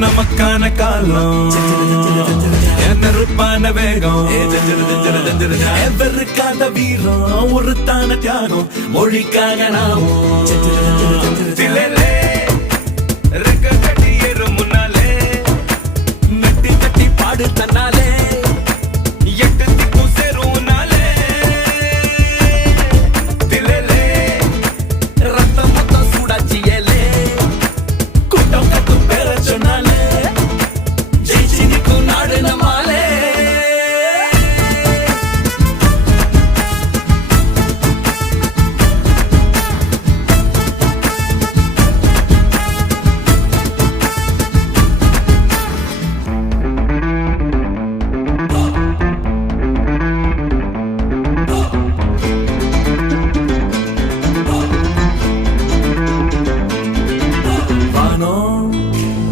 நமக்கான காலம் நெருப்பான வேகம் எவருக்கான வீரம் ஒரு தான தியாகம் மொழிக்காக நாமும் ரெக்க கட்டி ஏறும் முன்னாலே நட்டி தட்டி பாடு தன்னாலே எட்டு திக்கும் சேரும் நாளே தில்லே ரத்தம் மொத்தம் சூடாச்சி ஏலே கூட்டம் கட்டும் பேர சொன்னாலே ஜெயிச்சு நிற்கும் நாடு நம்மாலே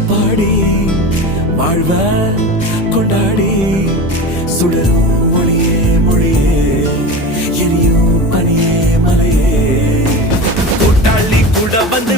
பாடி வாழ்வ கொண்டாடி சுடரும் ஒளியே மொழியே எரியும் பனியே மலையே கூட்டாளி கூட வந்து